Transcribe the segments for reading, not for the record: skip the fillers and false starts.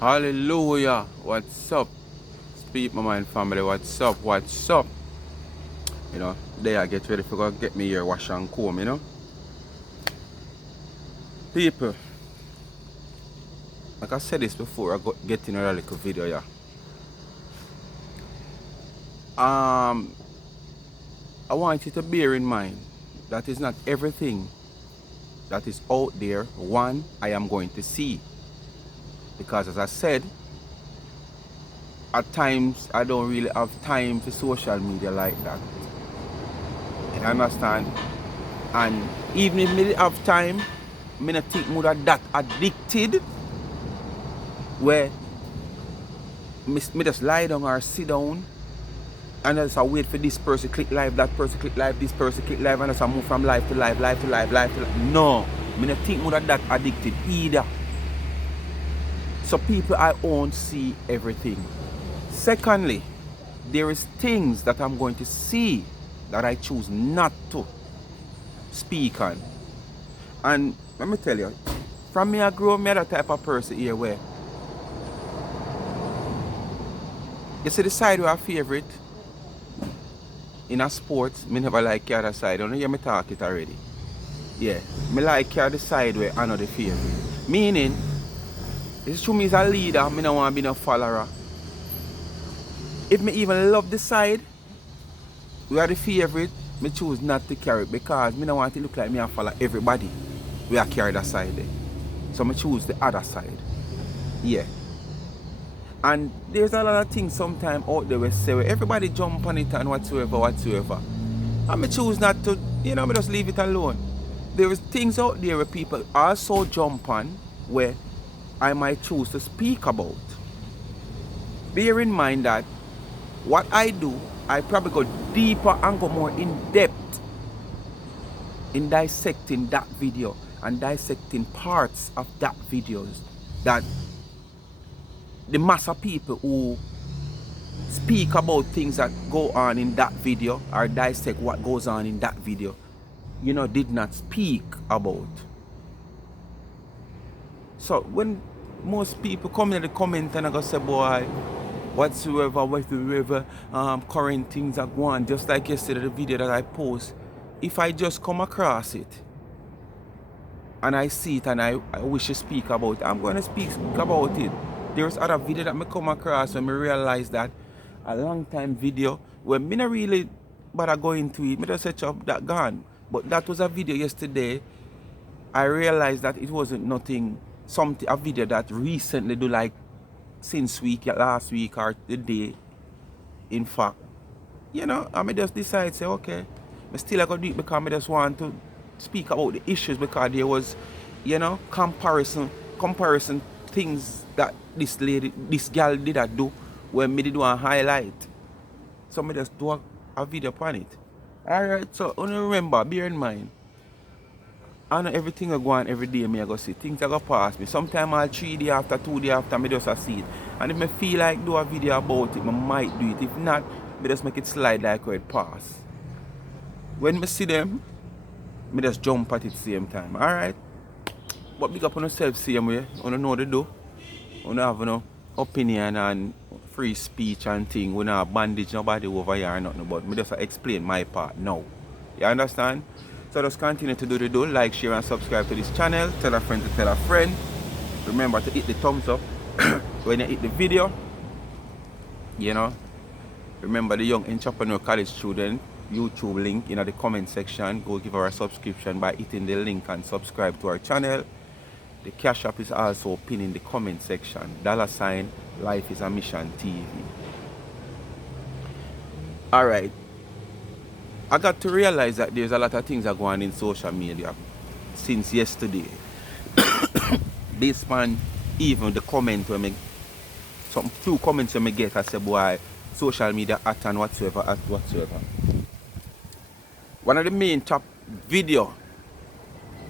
Hallelujah. What's up? Speak my mind family. What's up? What's up? There I get ready for go get me here wash and comb. People, like I said this before I got get in a little video, yeah. Um I want you to bear in mind that is not everything that is out there, one, I am going to see. Because as I said, at times I don't really have time for social media like that. You understand? And even if me have time, me not think more that addicted where me just lie down or sit down and just wait for this person click live, that person click live, this person click live, and just move from live to live, live to live, live to live. No, me not think more that addicted either. So people I won't see everything. Secondly, there is things that I'm going to see that I choose not to speak on. And let me tell you, from me I grew up, me that type of person here where you see the side where I favorite in a sport, me never like the other side. Don't you hear me talk it already? Yeah, me like the side where I know the favorite. Meaning, it's true me as a leader, me don't want to be no follower. If me even love the side where the favorite, me choose not to carry it because me don't want to look like me and follow everybody where I carry that side there. So me choose the other side. Yeah. And there's a lot of things sometimes out there where say where everybody jump on it and whatsoever. And me choose not to, me just leave it alone. There is things out there where people also jump on where I might choose to speak about. Bear in mind that what I do, I probably go deeper and go more in depth in dissecting that video and dissecting parts of that videos that the mass of people who speak about things that go on in that video or dissect what goes on in that video, did not speak about. So when most people come in the comment and I go say, boy, whatsoever, current things are going, just like yesterday the video that I post, if I just come across it and I see it and I wish to speak about it, I'm going to speak about it. There's other video that I come across when I realize that a long time video where me not really bother going to it, me just search up that gone. But that was a video yesterday. I realized that it wasn't nothing, a video that recently do like since last week or the day. In fact, I may just decide say okay, I still I go do it because I just want to speak about the issues because there was, comparison things that this girl did I do when me did one highlight. So I just do a video upon it. Alright, so only remember, bear in mind, I know everything I go on every day me I go see. Things I go pass me. Sometimes I'll 3 days after, 2 days after, me just see it. And if I feel like do a video about it, I might do it. If not, me just make it slide like where it pass. When I see them, me just jump at it same time. Alright? But big up on yourself same way. You know what to do. You have no opinion and free speech and thing. We not bandage nobody over here or nothing. But me just explain my part now. You understand? So just continue to do the do. Like, share and subscribe to this channel. Tell a friend to tell a friend. Remember to hit the thumbs up when you hit the video. Remember the Young Entrepreneur College student YouTube link in the comment section. Go give her a subscription by hitting the link and subscribe to our channel. The cash app is also pinned in the comment section. $ Life is a Mission TV. Alright. I got to realize that there's a lot of things that go on in social media since yesterday. Based on even the comment when me, some few comments when me get, I say, boy, social media at and whatsoever. One of the main top video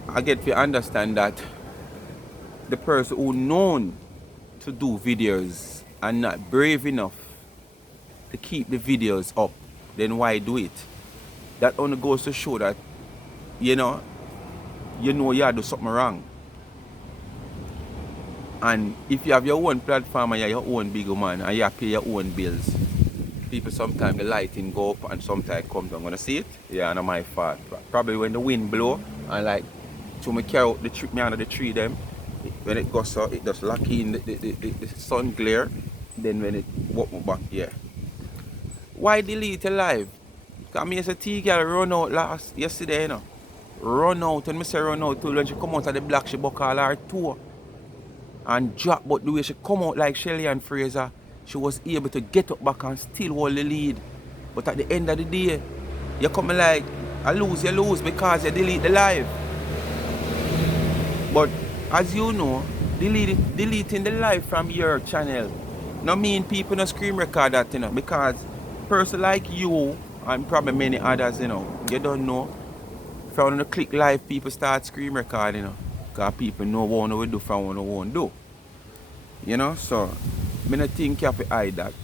I get to understand that the person who known to do videos and not brave enough to keep the videos up, then why do it? That only goes to show that you do something wrong. And if you have your own platform and you have your own big man and you have to pay your own bills, people sometimes the lighting go up and sometimes come down. Gonna see it? Yeah, not my fault. Probably when the wind blow and like to me carry out the tree, me under the tree them, when it goes so it just lock in the sun glare. Then when it walk me back, yeah. Why delete a live? Cause me as a T girl run out yesterday, you know. Run out, when I say run out, when she come out of the block, she buck all her toe and drop, but the way she come out like Shelly and Fraser, she was able to get up back and still hold the lead. But at the end of the day, you come like, you lose because you delete the live. But as you know, deleting the live from your channel, no mean people no screen record that, you know, because person like you and probably many others, you know, you don't know. If you want to click live, people start screen recording, you know, because people know what we do from what we won't do. You know, so I don't think you have to hide that.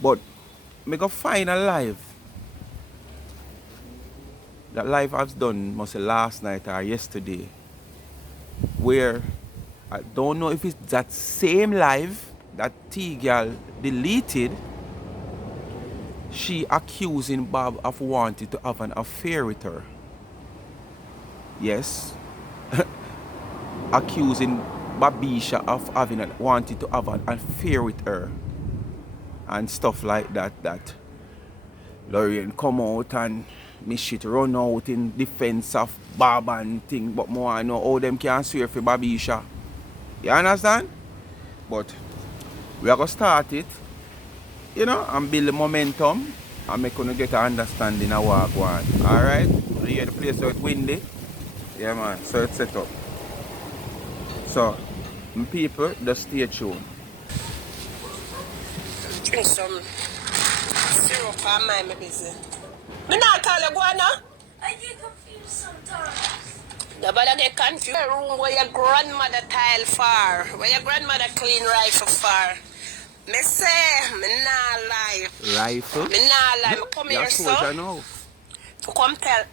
But I go find a live. That live I was done must say last night or yesterday. Where I don't know if it's that same live that T-girl deleted. She accusing Bob of wanting to have an affair with her. Yes. Accusing Bobiesha of wanting to have an affair with her. And stuff like that. Lorraine come out and Mishit run out in defense of Bob and thing. But more I know how them can swear for Bobiesha. You understand? But we are going to start it, you know, and build the momentum and make you get an understanding of what I want. Alright? You hear the place so it's windy? Yeah man, so it's set up. So, people, just stay tuned. Drink some syrup and mind me busy. Me not call you Guana. I get confused sometimes. Nobody get confused. The room where your grandmother tile far, where your grandmother clean rifle far. Me say, me nah lie. Rifle? Me nah lie. Me come here, so. Now. To come tell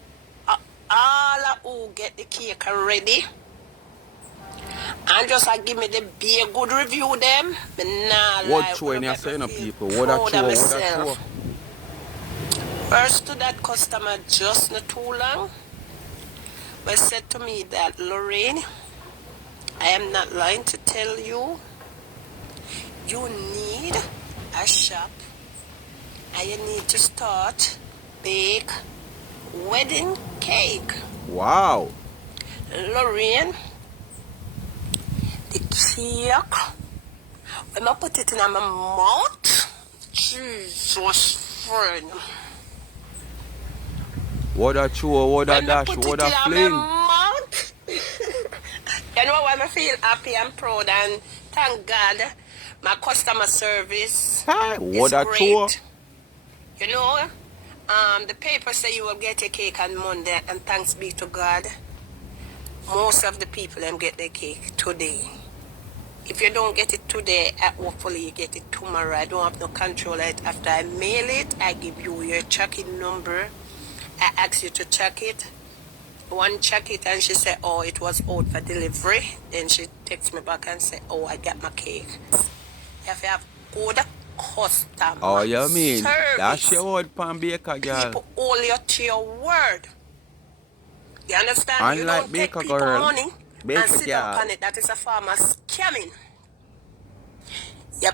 all of who get the cake ready. And just give me the be a good review them. Me nah lie. What show you saying people? What a show? First to that customer just not too long. But said to me that Lorraine, I am not lying to tell you, you need a shop and you need to start bake wedding cake. Wow. Lorraine, the cake, when I put it in my mouth, Jesus friend. What a show, what a dash, what a fling. You know why I feel happy and proud and thank God my customer service what is a great. show. You know, the paper say you will get your cake on Monday and thanks be to God, most of the people them get their cake today. If you don't get it today, hopefully you get it tomorrow. I don't have no control of it. After I mail it, I give you your tracking number. I ask you to check it. One check it and she said, oh, it was out for delivery. Then she texts me back and said, oh, I got my cake. You have to have good customer Oh, you mean? service. That's your word, Pan Baker, girl. People hold you to your word. You understand? Unlike you don't Baker take people girl. money Baker and sit girl. up on it. That is a form of scamming. You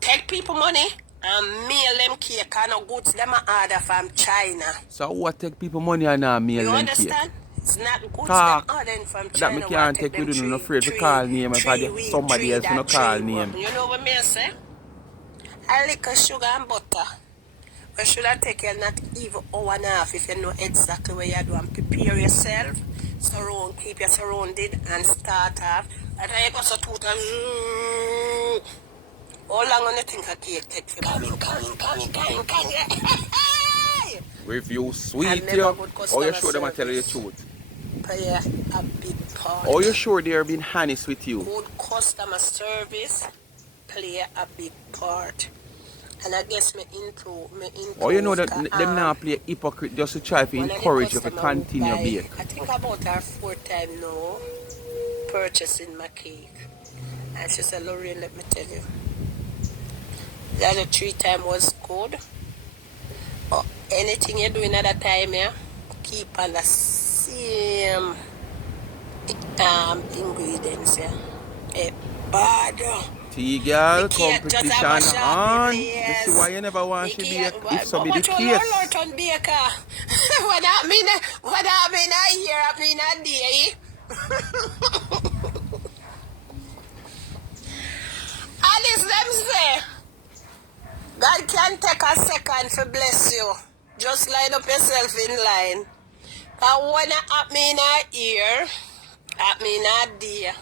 take people money and mail them cake and no goods them order from China. So what take people money and now mail You them understand? cake? It's not goods Talk. them ordering from That China. me can't take with you, no afraid to call name if somebody else no call name. You know what me say? A little sugar and butter. But should I take you not even hour and a half if you know exactly where you do and prepare yourself, keep you surrounded and start off. And then you go so two times. How long do you think a cake take for coming. If you sweet you, or you sure them I tell you the truth? Play a big part. Or you sure they are being honest with you? Good customer service play a big part. And I guess me improve. Or you know that them now play hypocrite just to try to encourage you to continue bake. I think about our fourth time now purchasing my cake. And she said, Lorraine, let me tell you. The other 3 times was good. But anything you're doing at that time, yeah, keep on the same ingredients, yeah. Bad. Tea girl, Cake just have a competition sharp on. You see place. why you never want The to be cake, if some of the but you learn cakes. on baker. What I mean I hear, I mean I day. And it's them say, God can take a second to bless you. Just line up yourself in line. Cause when it happen in our ear, happen in our day,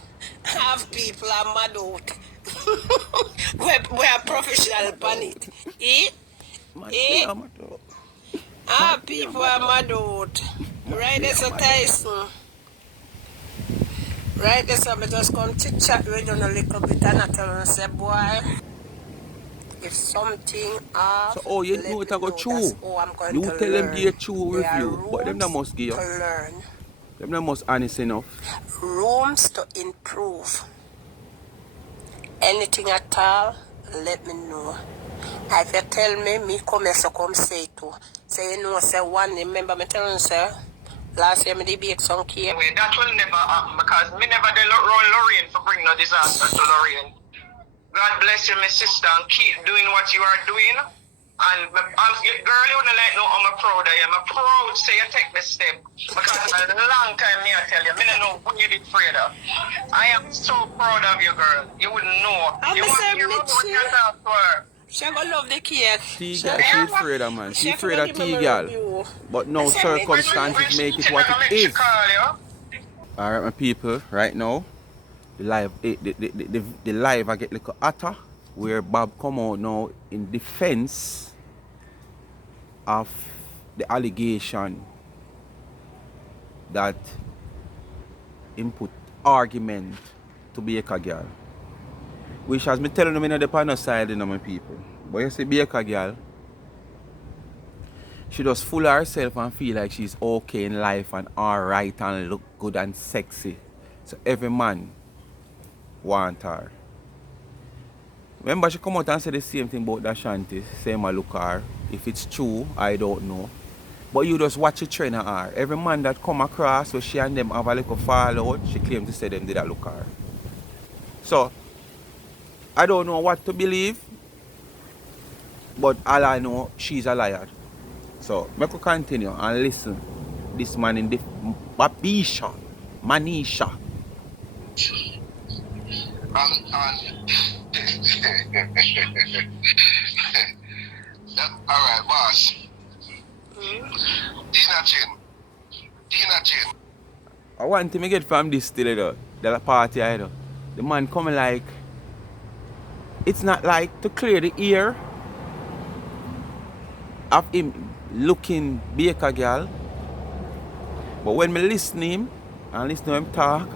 have people are mad out. We're professional upon it. Eh? Man, still Eh? am at all. Man, still am People at are all. mad out. Man, Right, still there's a am at all. Tyson. Right, there's a me just come to chat with you a little bit and I tell you, say, boy, if something So, off, oh, you know let it me I go know. That's true. all I'm going You to tell them give learn. a true There are review, but them not rooms must give to you. learn, Them not must honest enough. rooms to improve. Anything at all, let me know. If you tell me come here, so come say it too. Say, you know, say one, remember me telling you, sir, last year me did bake some cake. That will never happen because me never did run Lorraine for bring no disaster to Lorraine. God bless you, my sister, and keep doing what you are doing. And girl, you wouldn't like know I'm proud of you. I'm proud say you take this step. Because a long time me I tell you, me don't know who you did afraid of. I am so proud of you, girl. You wouldn't know. I'm You want say, to hear about what Mitchie, you talk to her. she gonna love the cake. Tea She girl, she afraid of man. She she afraid gonna of give me tea my girl. review. But I no said, Mitchie. circumstances make it what it Make she is. call you. Alright, my people, right now, the live, the live I get like a hotter, where Bob come out now in defense of the allegation that him put argument to Baker girl. Which has me telling them in the panel side, you know, my people. But you see Baker girl, she just fool herself and feel like she's okay in life and alright and look good and sexy. So every man want her. Remember she come out and say the same thing about that Shanti, same I look her. If it's true, I don't know. But you just watch the trend of her. Every man that come across where she and them have a little fallout, she claims to say them did that look her. So I don't know what to believe, but all I know, she's a liar. So make we continue and listen. This man in the Bobiesha, Manisha. Alright, boss. Tina Chin. I want to get from this still though, the party either. The man coming like, it's not like to clear the ear of him looking Baker girl. But when me listen him and listen to him talk,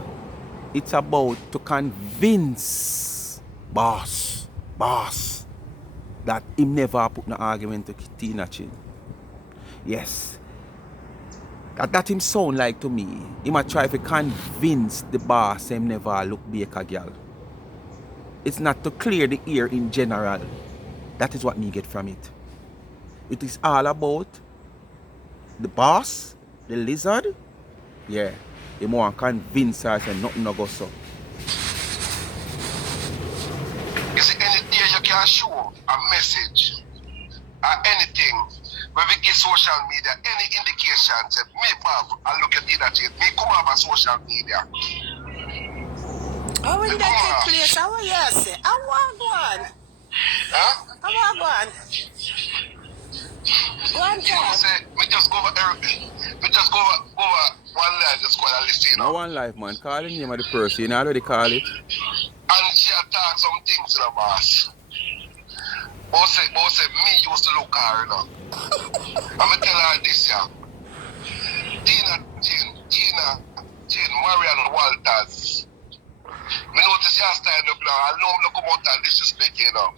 it's about to convince boss, that him never put no argument to Tina Chin. Yes. That him sound like to me. He might try to convince the boss him never look Baker girl. It's not to clear the ear in general. That is what me get from it. It is all about the boss, the lizard. Yeah. He want to convince her say nothing no go so. You see, any day you can show a message or anything, when we get social media, any indication, say, me, Bob, I look at it, me come up on social media. Oh, when that take place, how will you say? I want one. Huh? I want one. One You know, time. say, we just go over everything. We just go over one line, just go and listen, you No know. one life, man. Call the name of the person. You know already call it. And she had talked some things, you know, boss. Boss say, me used to look at her, you know. I'm going to tell her this, yeah. Tina Chin, Marian Walters. Me notice you stand up now. I know me come out and disrespect you now.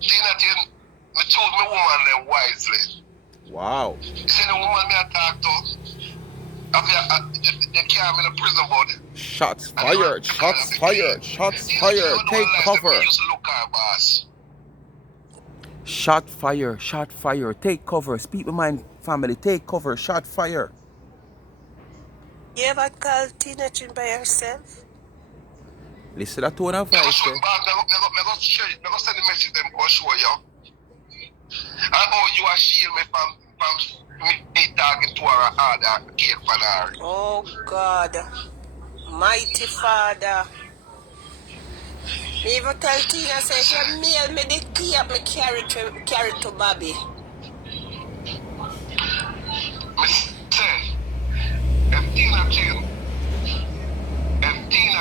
Tina Chin, me choose my woman then wisely. Wow. You see the woman me I talk to? After they carry me in the prison, but Shots And they fired, want to call shots up the fired, thing. shots You fired. don't Take life that cover. me used to look at, boss. Shot fire, shot fire. Take cover. Speak with my family. Take cover, shot fire. You ever call Tina Chin by herself? Listen to that tone of Me go voice show, there. boss, me go send the message them go show you. And how you are shield me from me talking to her other cake for her. Oh God, mighty Father. Me even tell Tina say if you mail me the key up me carry to Bobby. Me say, if Tina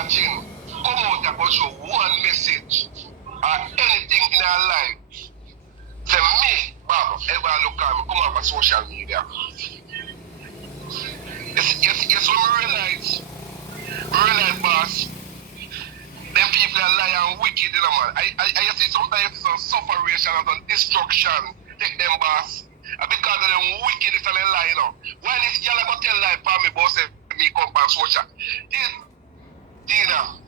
Chin come out and go show one message or anything in her life, say me, Bob, ever look at me, come up on social media. Yes, when we realize, boss, them people are lying and wicked, you know, man. I see sometimes some separation and some destruction take them, boss. And because of them wicked, it's a lie, you know. Why this girl gonna tell lie for me, boss, me come back social? Tina.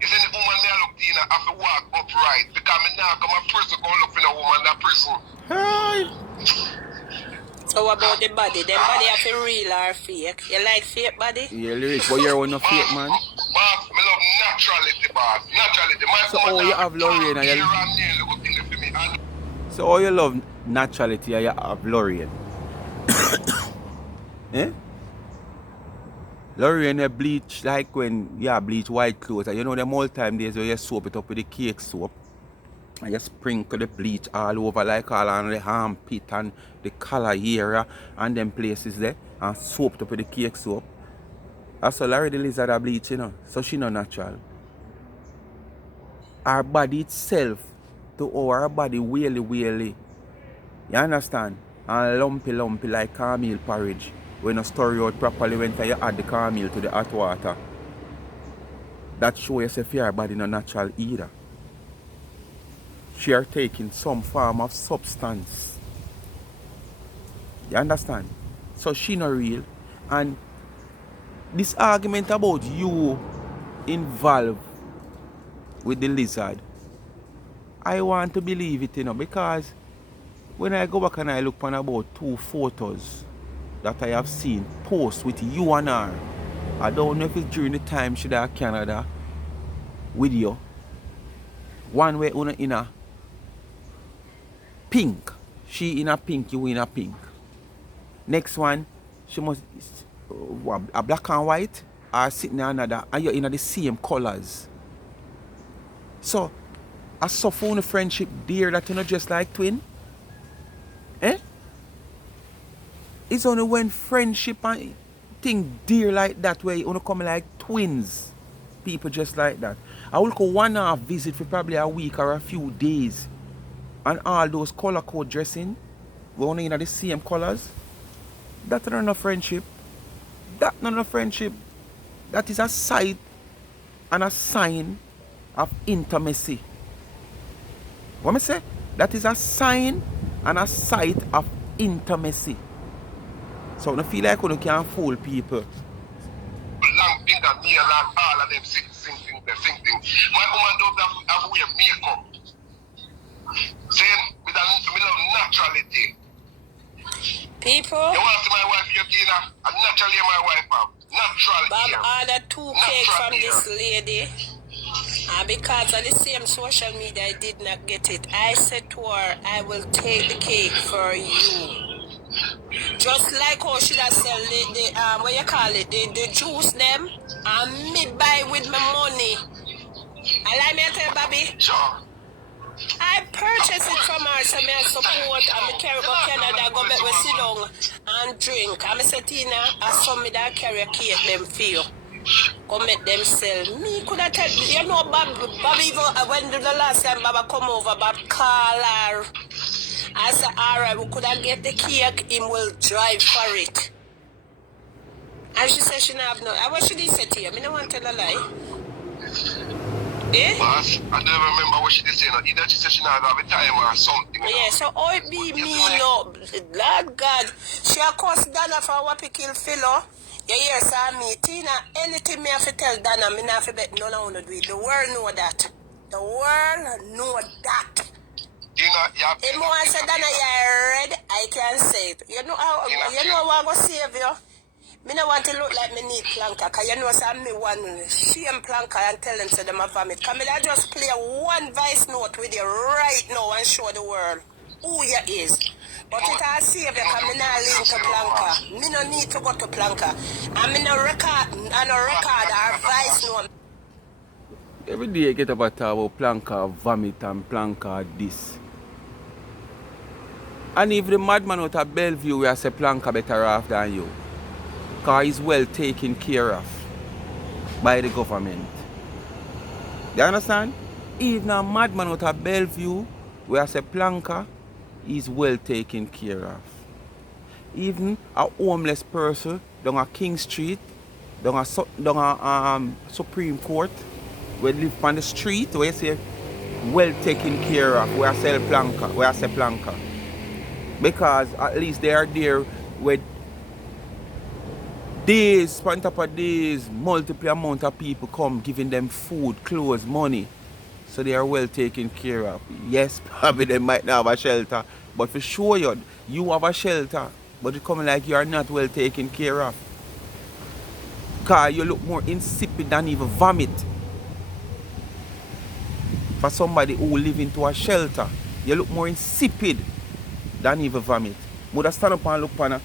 You see the woman there look Tina have to walk upright because me now come a person go look for the woman that person. Hi. So about the body? Them body have to real or fake? You like fake body? Yeah, lyrics, but you're one of fake, man. Boss, me love naturality, boss. Naturality. My So, woman oh, you now have Lorraine and here you... and there look thing for me. And So, oh, you love naturality and you have Lorraine. Eh? Lorraine, you bleach like when you bleach white clothes. And you know them all time days where you soap it up with the cake soap. And you sprinkle the bleach all over like all on the armpit and the collar area and them places there. And soap it up with the cake soap. That's all Larry the lizard a bleach, you know. So she not natural. Our body itself to our body whaley. You understand? And lumpy like cornmeal porridge. When you store out properly when you add the cornmeal to the hot water. That shows if your body not natural either. She are taking some form of substance. You understand? So she not real. And this argument about you involved with the lizard, I want to believe it, you know, because when I go back and I look on about 2 photos that I have seen post with you and her, I don't know if it's during the time she there in Canada with you. One way in a pink. She in a pink, you in a pink. Next one, she must a black and white or sitting in another and you're in the same colors. So I suffer on a friendship dear that you know just like twin. Eh? It's only when friendship and thing dear like that where you wanna come like twins. People just like that. I will go 1.5 visit for probably a week or a few days. And all those color code dressing, we're only in the same colors. That's not a friendship. That's not a friendship. That is a sight and a sign of intimacy. What I say? That is a sign and a sight of intimacy. So I feel like you can't fool people. long finger, nail and all of them sing thing. My woman don't have wear makeup. Saying, me love naturality. People, You want to see my wife here, Tina? And naturally my wife, ma'am. Natural Bob here. ordered 2 cakes from this lady. And because of the same social media, I did not get it. I said to her, I will take the cake for you. Just like how she does sell the what you call it, the juice them, and me buy with my money. And like me tell you, Bobby, Sure. I purchased it from her, so me I support, and me carry go Canada, go back we sit down and drink. And me say, Tina, I saw me that carry a cake them for you. Go make them sell. Me could have tell you know, Bob even when the last time Baba come over, Bob call her. I said, alright, we could have get the cake, him will drive for it. And she said she don't have no. What should he say to you? I don't want to tell a lie. Eh? Boss, I don't remember what she did say. Either she said she not have a time or something. Yeah, so all it be me, no. Lord God. She of course Donna for what kill fellow. You hear some me, Tina, anything me have to tell Dana, me not have to bet none of you do it. The world know that. The world know that. If more I say Dana, you're red, I can save. You know how, you know what I'm going to save you? Me no want to look like me need planker, cause you know some me one shame planker and tell them say them a vomit. Cause me I just play one voice note with you right now and show the world who you is. But it all save you cause me not link to planker. Me no need to go to planker. And me no record or voice note. Every day I get up and talk about planker vomit and planker this. And if the madman out of Bellevue where I say planker better off than you. Because he's well taken care of by the government. You understand? Even a madman out of Bellevue, where I say planker, is well taken care of. Even a homeless person down a King Street, down a Supreme Court, where live on the street, where you say well taken care of, where I say planker. Because at least they are there with days, on top of days, multiple amount of people come giving them food, clothes, money. So they are well taken care of. Yes, probably they might not have a shelter, but for sure you have a shelter, but it's coming like you are not well taken care of. Because you look more insipid than even vomit. For somebody who live into a shelter, you look more insipid than even vomit. Would I stand up and look on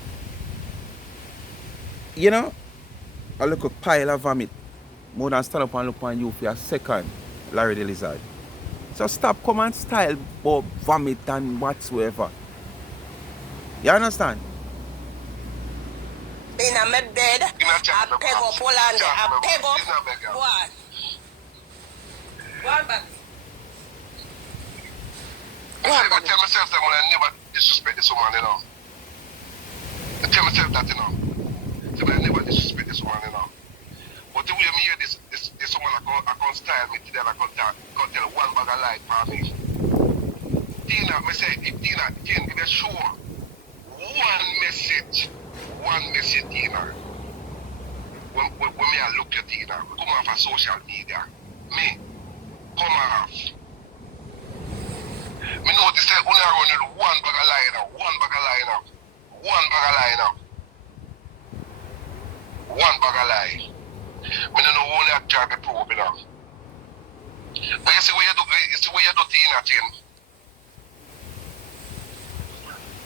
you know, I look a pile of vomit more than stand up and look on you for a second, Larry the Lizard. So stop come and style about vomit and whatsoever. You understand? In my bed, I peg up Holland, I peg up what? What back? I tell myself that when I never disrespect this woman, you know. I tell myself that, you know. So I never disrespect this woman, you know. But the way me hear this woman, I can't style me today, I can't tell one bag of lie for me. Tina, me say, if Tina, if you show one message, Tina, when me I look at Tina, come off of social media, me, come off. Me notice that when I run one bag of lie now, one bag of lie. Me don't know only I try to prove it now. But you see what you do, Tina, Tina.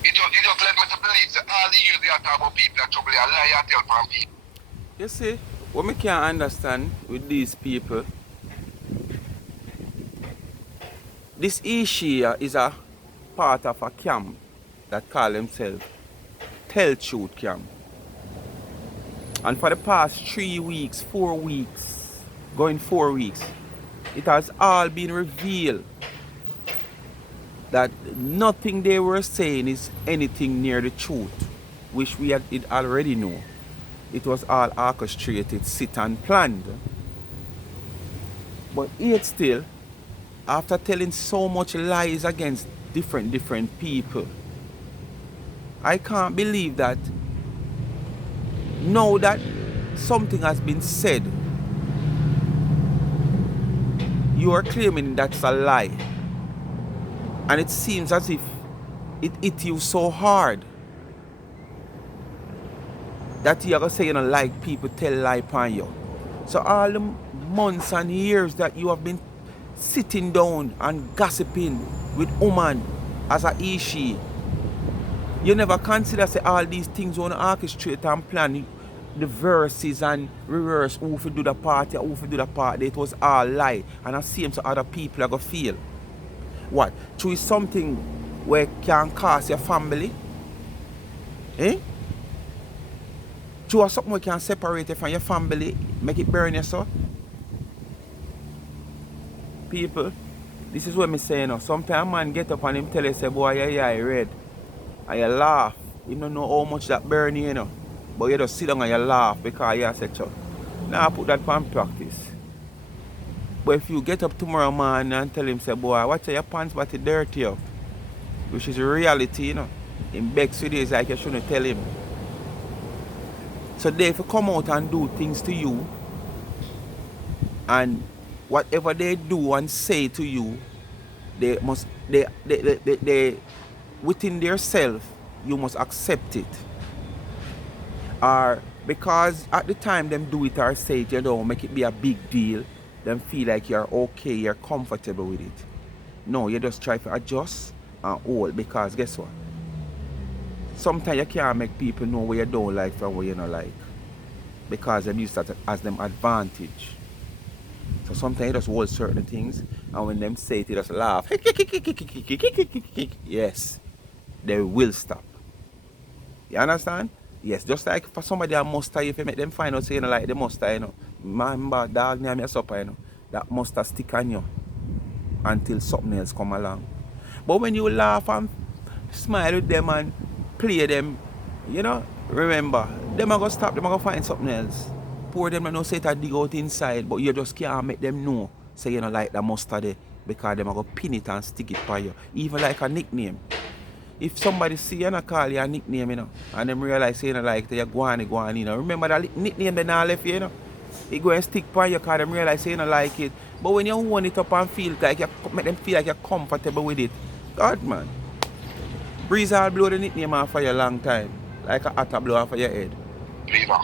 It just led me to believe that all the years they are talking about people that trouble, they lie and tell from people. You see, what me can't understand with these people, this issue is a part of a camp that call themselves Tell Truth Camp. And for the past 3 weeks, 4 weeks, going 4 weeks, it has all been revealed that nothing they were saying is anything near the truth, which we had it already know. It was all orchestrated, set and planned. But yet still, after telling so much lies against different people, I can't believe that now that something has been said, you are claiming that's a lie. And it seems as if it hit you so hard that you're going to say you don't like people tell lie upon you. So all the months and years that you have been sitting down and gossiping with woman as a he-she, you never consider say all these things on orchestrate and plan the verses and reverse who to do the party, who to do the party. It was all lie. And I see so other people are going to feel. What? Through something where can cost your family? Eh? Through something where can separate you from your family, make it burn you so? People, this is what I'm saying now. Sometimes a man get up and him tell you, say, boy, yeah, I read. And you laugh. You don't know how much that burn you, you know. But you just sit down and you laugh because you say, so. Now put that on practice. But if you get up tomorrow morning and tell him, say, boy, watch your pants but it's dirty up. Which is reality, you know. In Bex with this, like you shouldn't tell him. So they if come out and do things to you, and whatever they do and say to you, they must they within their self, you must accept it. Or because at the time them do it or say it, you don't make it be a big deal, them feel like you're okay, you're comfortable with it. No, you just try to adjust and hold, because guess what? Sometimes you can't make people know what you don't like from what you don't like, because them use that as them advantage. So sometimes you just hold certain things, and when them say it, you just laugh. Yes, they will stop. You understand? Yes, just like for somebody that muster, if you make them find out, say you know, like the muster, you know, remember dog name your supper, you know, that muster stick on you until something else come along. But when you laugh and smile with them and play them, you know, remember, them are going to stop, them are going to find something else. Poor them don't know say it a dig out inside, but you just can't make them know, say you know, like the mustard there, because them are going to pin it and stick it for you. Even like a nickname. If somebody see you and call you a nickname, you know, and them realize say, you know, like you're going, you know, remember that nickname they not left you, you know. It go and stick by you because them realize say, you know, like it. But when you own it up and feel like you make them feel like you're comfortable with it, God man. Breeze all blow the nickname off for you a long time. Like a hot blow off for your head. Leader.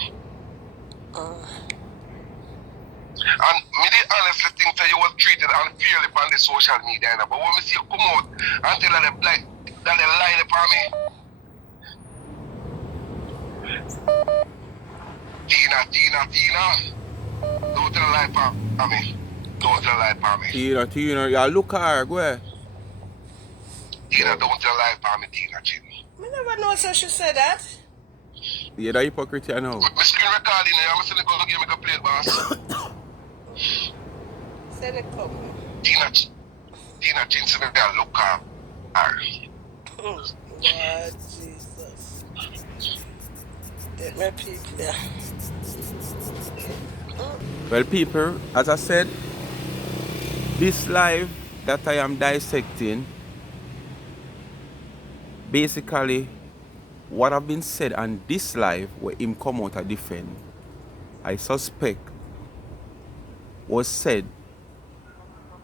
And me the honestly think that you was treated unfairly on the social media, you know? But when we see you come out and tell them like that they lie upon me. Tina. Don't tell a lie upon me. Don't tell a lie upon me. Tina, you look her, go ahead. Tina, don't tell a lie upon me, Tina, Chin. I never know so she said that. Yeah, that hypocrite you know. But my screen recording, I'm saying go give me a play, boss. Send it come. Tina Chin said that look her. Lord Jesus. Get my people there. Well, people, as I said, this live that I am dissecting, basically, what have been said on this live where him come out a different, I suspect was said,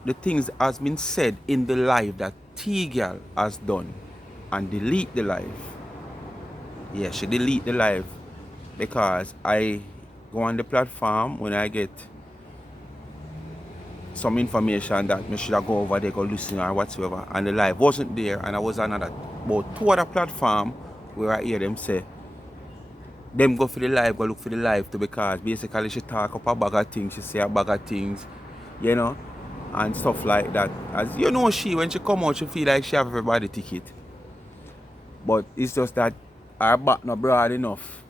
the things has been said in the live that T-Girl has done and delete the live. Yeah, she delete the live because I go on the platform when I get some information that I should go over there, go listen or whatsoever, and the live wasn't there, and I was on about 2 other platforms where I hear them say them go for the live, go look for the live too, because basically she talk up a bag of things, she say a bag of things, you know, and stuff like that. As you know, when she come out, she feel like she have everybody ticket. But it's just that her back not broad enough.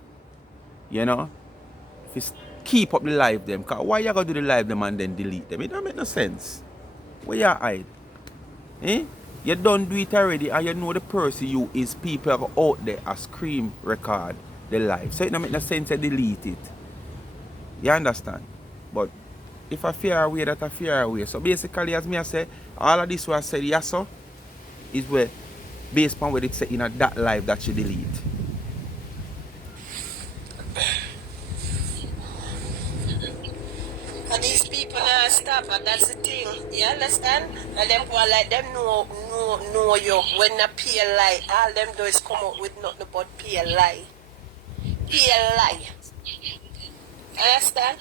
You know? If you keep up the live them, cause why you gotta do the live them and then delete them? It don't make no sense. Where you hide? Eh? You don't do it already and you know the person you is people out there a scream record the live. So it don't make no sense to delete it. You understand? But if I fear away, that I fear away. So basically, as me I say, all of this what I said yes so is where based on what it said in that live that she delete. And these people now stop, and that's the thing. You understand? And them go like them know you when they pay a lie. All them do is come out with nothing but pay a lie. Pay a lie. Understand?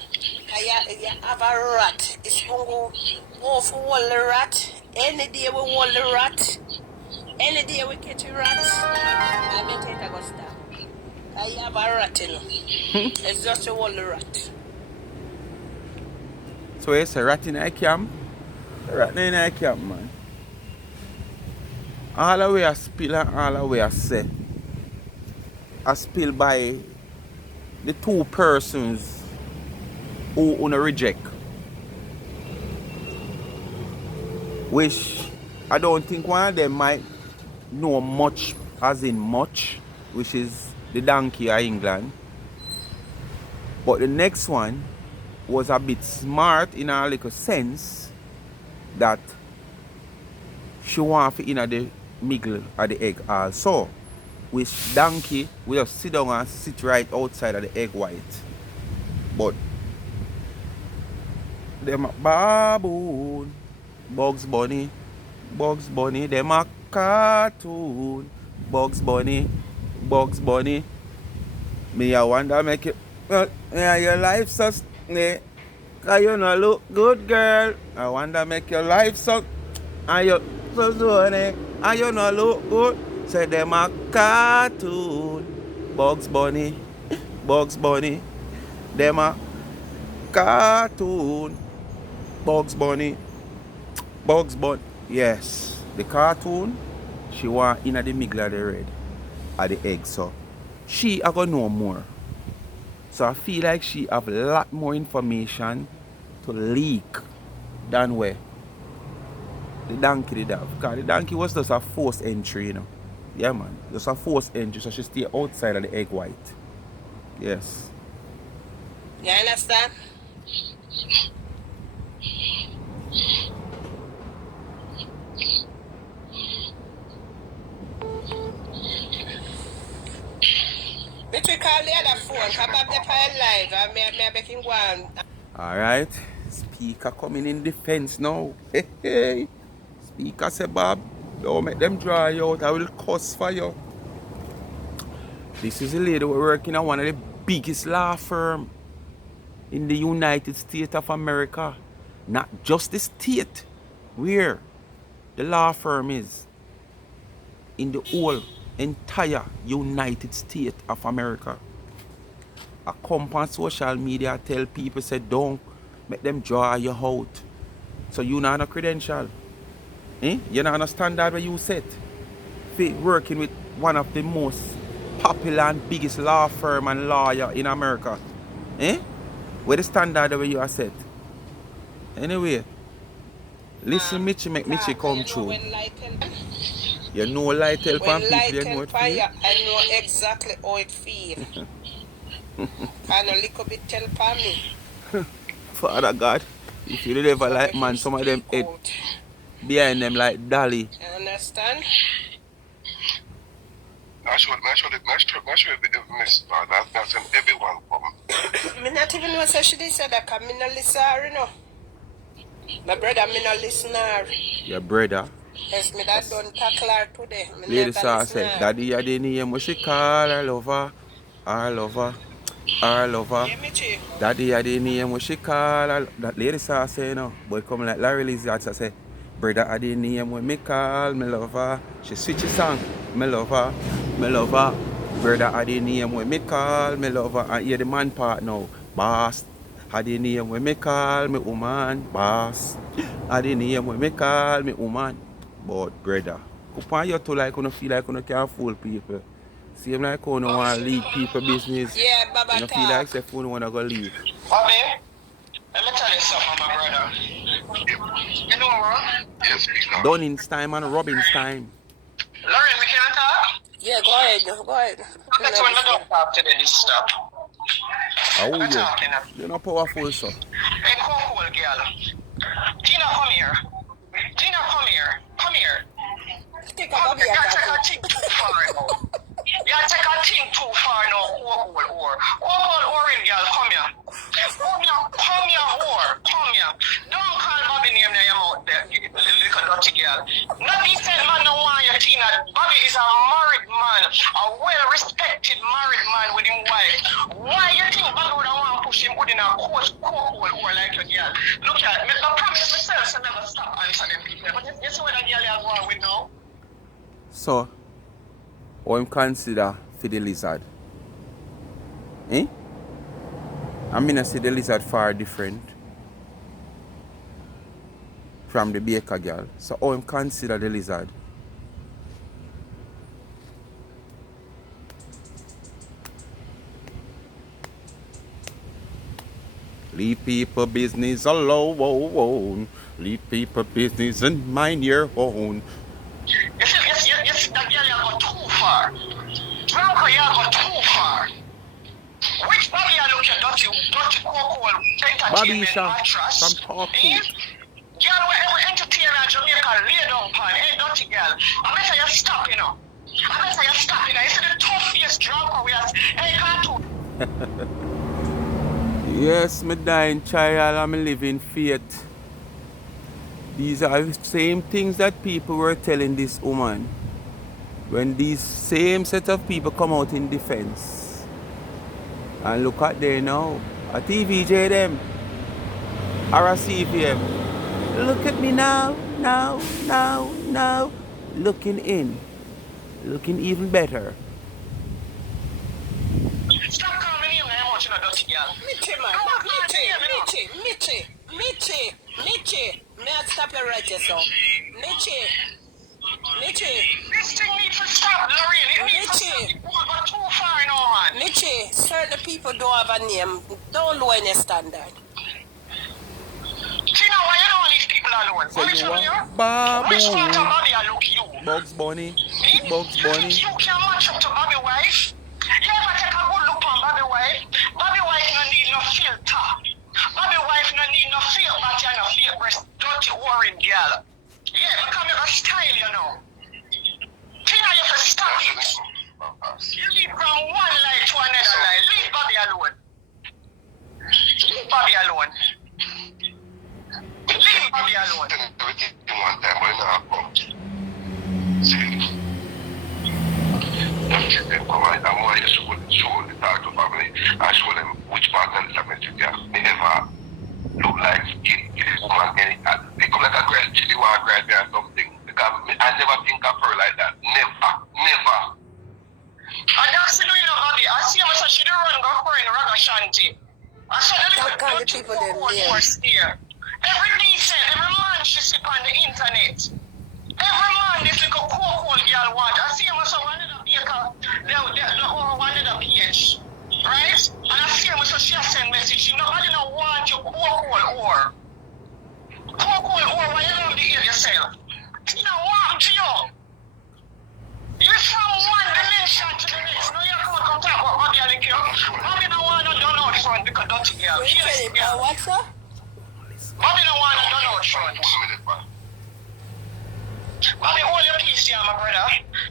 And you have a rat. It's going to go for all the rat. Any day we hold the rat. Any day we catch a rat. I bet it go stop. And you have a rat, you know. It's just to hold the rat. So it's a rat in a camp. A rat in a camp, man. All the way I spill and all the way I say. I spill by the 2 persons who wanna reject. Which I don't think one of them might know much, as in much, which is the donkey of England. But the next one was a bit smart in a little sense that she want to in the middle of the egg also. with donkey, we just sit down and sit right outside of the egg white. But them a baboon, Bugs Bunny, them a cartoon, Bugs Bunny. Me I wonder make it, yeah, your life so, cause you no look good, girl. I wonder make your life so, and you so funny, and you no look good. Say them a cartoon, Bugs Bunny, them a cartoon, Bugs Bunny. Yes, the cartoon, she want in the middle of the red, at the egg, so she I gonna know more. So I feel like she have a lot more information to leak than where the donkey did have. Because the donkey was just a forced entry, you know. Yeah, man. Just a forced entry, so she stay outside of the egg white. Yes. You understand? Which we call the other phone, come up the file live, and me making one. Alright. Speaker coming in defense now. Hey. Speaker say, Bob, don't make them draw you out. I will cuss for you. This is a lady who working at one of the biggest law firms in the United States of America. Not just the state where the law firm is. In the whole entire United States of America. I come on social media tell people say don't make them draw you out. So you not a credential. You not a standard where you set. For working with one of the most popular and biggest law firm and lawyer in America. Where the standard where you are set. Anyway, listen Mitchie make Mitchie come true. You know light help and people, you know it feel. I know exactly how it feel. And a little bit tell for me. Father God, if you ever like man, some of them head behind them like Dolly. You understand? That's an everyone come. Me not even know say she did say that, because me not listen her, you know. My brother, me not listen her. Your brother? Yes, me that don't tackle her today. Me Lady Sir said, Daddy you the name what she call her lover. Her lover. Yeah, me too. Daddy you the name what she call her. That Lady Sir say, you know. Boy come like Larry Lizard say, brother I the name what me call me lover. She switch the song. Me lover. Brother I the name what me call me lover. And hear the man part now. Boss. I the name what me call me woman. Boss. I the name what me call me woman. But brother, upon you to like you feel like you can't fool people. Same like you want to lead people business. Yeah, Baba You feel like say you want to go leave. Bobby, let me tell you something, my brother. You know what? Yes, speaker. Dunning's time and Robin's time. Lauren, we can talk? Yeah, go ahead. That's when I don't talk to this stuff. How are you? You're not powerful, sir. Hey, cool girl. Tina, come here. Come here. Take a thing too far now. You take a thing too far now, Orin girl, come here. Come here. Don't call Bobby name in your mouth there, you little dirty girl. Nothing said man no want you, Tina. Bobby is a married man, a well-respected married man with his wife. Why you think Bobby would want to push him within a cold or like your girl? Look at me, I promise myself to never stop answering them people. But you see what that girl is going with now? So, what I'm consider for the lizard? I mean I see the lizard far different from the baker girl. So how I'm consider the lizard? Leave people business alone. Leave people business and mind your own. Yes, that girl you go too far. Remember you go too far. Which Bobby you look at dirty cocoa Bobiesha, mattress? from talking. Girl, wherever entertainer Jamaica lay down pan, dirty girl. I better you stop, you know. I better you stop it. It's the toughest drunk we have. Hey, cartoon. Yes, me dying child, I'm living faith. These are the same things that people were telling this woman when these same set of people come out in defense. And look at them now. A TVJ them. Or a CVM. Look at me now, now. Looking in. Looking even better. Stop calling him now, much in a dirty girl. Mitchie, man. Mitchie. May I stop you right here, so? Mitchie. This thing needs to stop, Lorraine. It needs to stop. It won't go too far now, man. Mitchie, certain people don't have a name. Don't lower any standard. See now, why you know all these people alone? So Which you one are you? Which part of Babu. Bobby I look you? Bugs Bunny. Eh? Bugs You Bunny. think you can match up to Bobby wife? You ever take a good look on Bobby wife? Bobby wife no need no filter. Bobby wife no need no fake body and no fake breast. Dirty worrying girl. Yeah, because you got style, you know. Tina, you have to stop it. You leave from one lie to another lie. Leave Bobby alone. Leave Bobby alone. Leave Bobby alone. Everything one time, but now come. See. Them come out, I'm more just show the talk to family and show them which part of the message they have. They never look like it is woman. They come like a girl, she want a girl or something. Because I never think of her like that. Never. And that's the doing about it. I see how much she do run go for in Raga Shanti. I saw the little dirty horse here. Every decent, every man she see on the internet. Every man this little cool girl want. I see how much one of the baker, the one of the page. Right? And I see how much she send message. Nobody don't want you cool or. Cool or why you don't behave yourself? You know what to you? You're from one dimension to the next. No, you can't come talk about Bobby and you. Bobby don't want to don't know this one because dirty girl. What's up? Bobby don't want to don't know this one. Bobby, hold your peace here, my brother.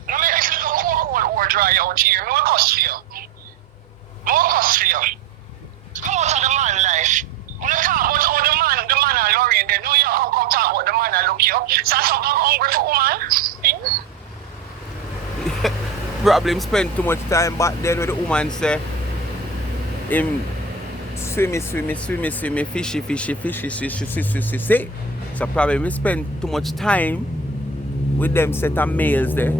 No make this little cold or dry out here. No cost for you. Come out of the man life. When you talk about how the man and Lorraine, they know you come talk about the man and look you. So I'm hungry for woman. Probably him spend too much time back then with the woman say him swimmy, fishy. So probably we spend too much time with them set of males there.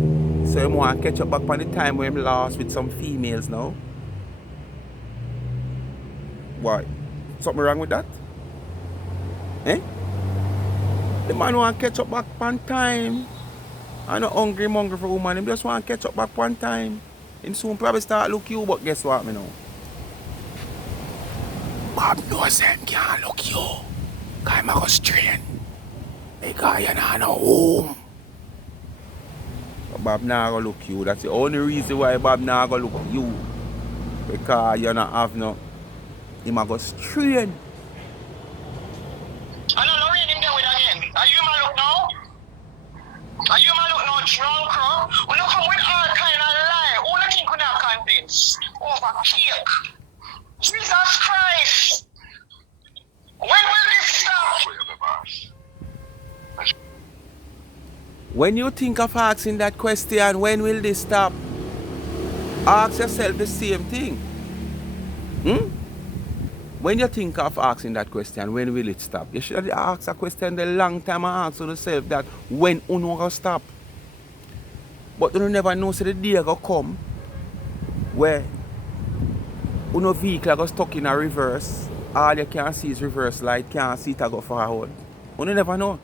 So him want to catch up back on the time when him lost with some females now. Why? Something wrong with that? Eh? The man want to catch up back on time. I'm not hungry for woman. Him just want to catch up back one time. Him soon probably start look you, but guess what me know? Bob knows him can't look you. Cause him a go strain. Because you not no home. But Bob not gonna look you. That's the only reason why Bob not gonna look you. Because you not have no. Him a go strain. I know Lorraine him there with again. Are you my look now? Are you my look now drunk, huh? When you come with all kind of lie, who do you think we not convince? Over cake. Jesus Christ. When will this stop? When you think of asking that question, when will this stop? Ask yourself the same thing. When you think of asking that question, when will it stop? You should have asked a question the long time and ask yourself that when you gonna stop. But you never know so the day gonna come where your vehicle go stuck in a reverse. All you can see is reverse light, can't see it go forward. You never know.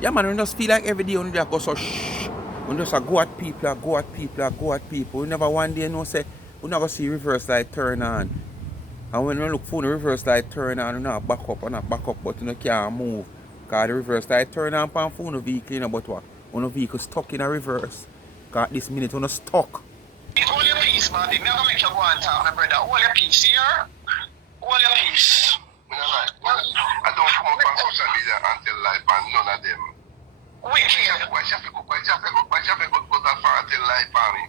Yeah man, you just feel like every day you just go so shh. You just go at people. You never one day know say you never see reverse light turn on. And when you look for the reverse light turn on, you not back up, but you can't move. Because the reverse light turn on for the vehicle, you know, but what? When the vehicle stuck in a reverse. Because at this minute, you're stuck. Hold your peace, man. They never make you go and talk, my brother. Hold your peace here. Hold your peace. I don't come up on social media and tell life and none of them. Wicked. Why she have to go that far to life for me?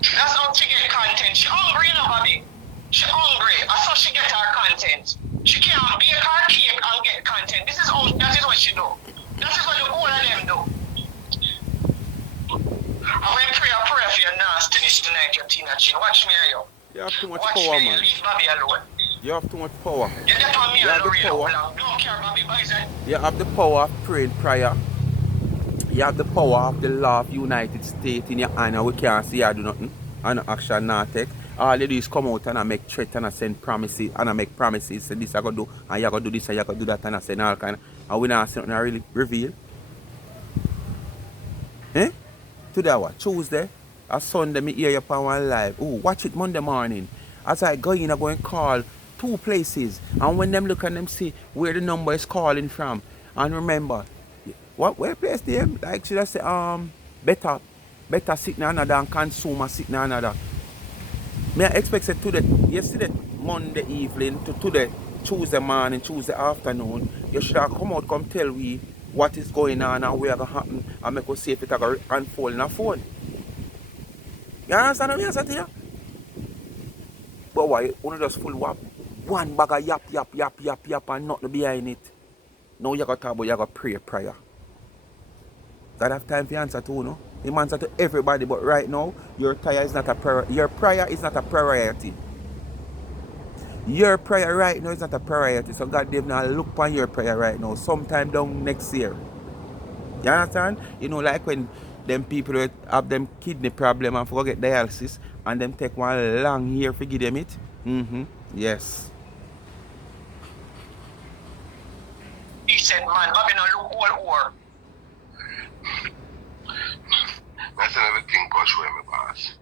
That's how she get content. She hungry, you know, Bobby. She hungry. That's how she get her content. She can't bake her cake and get content. That is what she do. That is what the whole of them do. I'm going to pray for your nastiness tonight, your Tina Chin. Watch me, yo. You have too much Watch power, me, man. leave Bobby alone. You have too much power. You get on me You have the alone, power. don't care, Bobby, boys. You have the power of praying prayer. You have the power of the law of United States in your hand, and we can't see you do nothing. And action not take. All you do is come out and I make threats and I send promises and I make promises. Say this I gotta do and you gotta do this and you gotta do that and I send all kind of, and we not see nothing I really reveal. Eh? Today what? Tuesday? A Sunday me hear you upon one live. Oh, watch it Monday morning. As I go in, I go and call 2 places. And when them look and them see where the number is calling from. And remember, where place them? Like should I say better sit in another and consumer sit in another. Me I expect it today, yesterday, Monday evening to today, Tuesday morning, Tuesday afternoon, you should have come tell we what is going on and where going to happen and make us see if it going to unfold in a phone. You understand what I say to you? But why? Only just full wap. One bag of yap and nothing behind it. Now you got to talk about you got to pray prayer. God have time for answer to, no? He answer to everybody, but right now, your prayer is not a priority. Your prayer right now is not a priority. So God did not look upon your prayer right now. Sometime down next year. You understand? You know, like when them people have them kidney problem and forget dialysis and them take one long year to give them it. Yes. He said, man, Bobby no look all over. That's everything goes where my boss.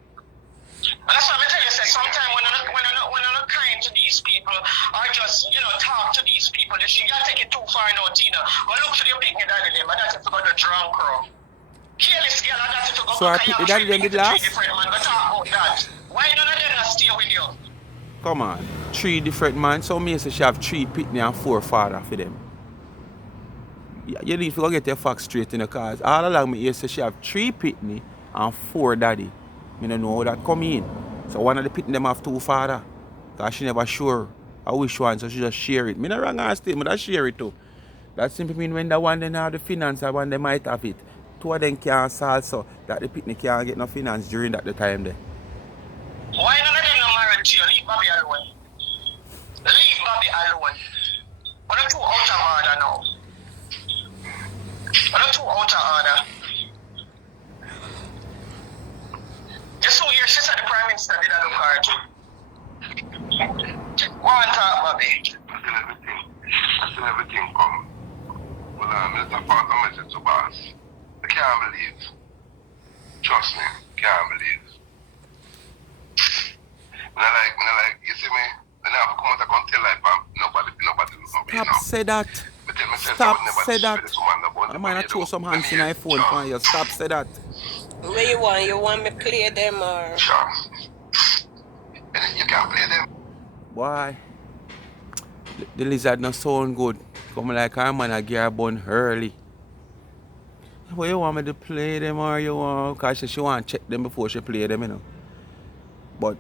And that's what I tell you, say, sometimes when I'm not kind to these people, or just, talk to these people, you gotta take it too far now, Tina. But look for the picnic daddy them, and that's it to go to drunk girl. Careless girl, and that's it to go So I pick the daddy them did last? Man, but talk about that. Why none of them not stay with you? Come on. 3 different man. So me say she have 3 pitney and 4 father for them. You need to go get your facts straight in the cars. All along me say she have 3 pitney and 4 daddy. I don't know how that come in. So one of the pitney them have 2 father. Because she never sure which one, so she just share it. Me not wrong her still, but I share it too. That simply mean when the one then have the finance and one they might have it. 2 of them can't solve so that the pitney can't get no finance during that the time there. Why none of them no married to you? Leave Bobby alone. Leave Bobby alone. One or 2 out of order now. One or 2 out of order. You saw your sister, the Prime Minister, did a look hard. One talk, Bobby. I still everything come. Well, there's a part of message to boss. I can't believe. Trust me, can't believe. When I like, you see me? When I have to come out and come tell like, nobody Stop say that. Stop say that. I might not throw some hands in my phone for you. Stop say that. What you want? You want me to play them or? Sure. You can't play them. Why? The lizard not sound good. Come like a man a get born early. What you want me to play them or you want? Because she want to check them before she play them, you know. But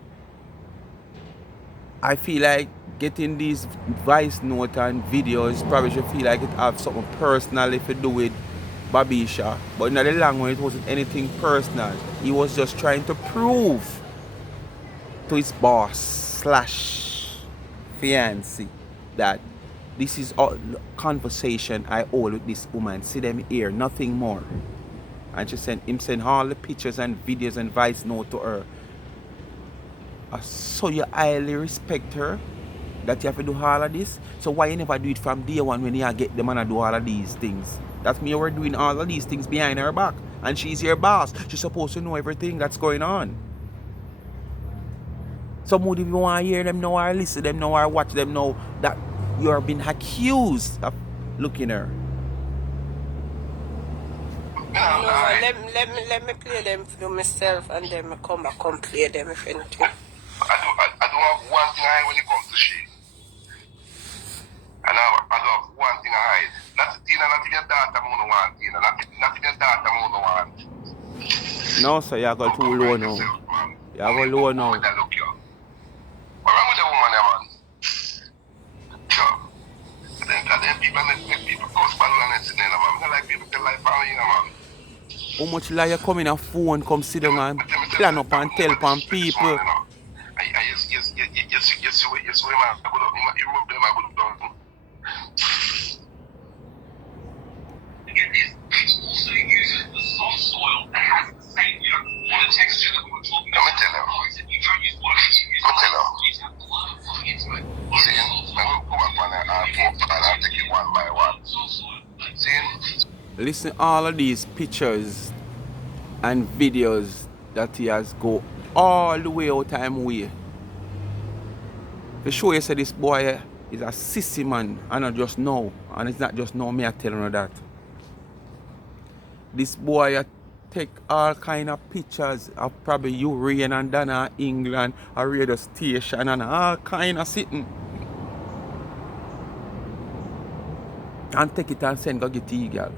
I feel like getting these voice note and videos probably should feel like it have something personal if you do with Bobiesha. But in the long run it wasn't anything personal. He was just trying to prove to his boss / fiancé that this is all conversation I hold with this woman. See them here, nothing more. And she sent all the pictures and videos and voice note to her. So you highly respect her that you have to do all of this. So why you never do it from day one when you get them and do all of these things? That's me, we're doing all of these things behind her back. And she's your boss. She's supposed to know everything that's going on. Somebody if you want to hear them now or listen to them now or watch them know that you are being accused of looking her. Let me play them for myself and then I come back and play them if anything. I don't have one thing I hide when it comes to she. And I don't have one thing I hide. That's the Tina, not your daughter, no want, Tina. Not your daughter, no want. No, sir, you got too low now. You got low now. What's wrong with the woman, man? Sure. Then people make people cause balance in there, man. I like people to like family, man. How much lie you come in a phone, come sit down and plan up and tell upon people? Yes, also uses the soft soil that has the same texture that we were talking about. Let me tell you. You don't use water. You use into it. See, I'm going to go back and I'll take it one by one. See? Listen, all of these pictures and videos that he has go all the way out time way. To show you say this boy is a sissy man, and not just now. And it's not just now me I telling you that. This boy take all kind of pictures of probably you rain and Dana England, a radio station and all kind of sitting. And take it and send go get the girl.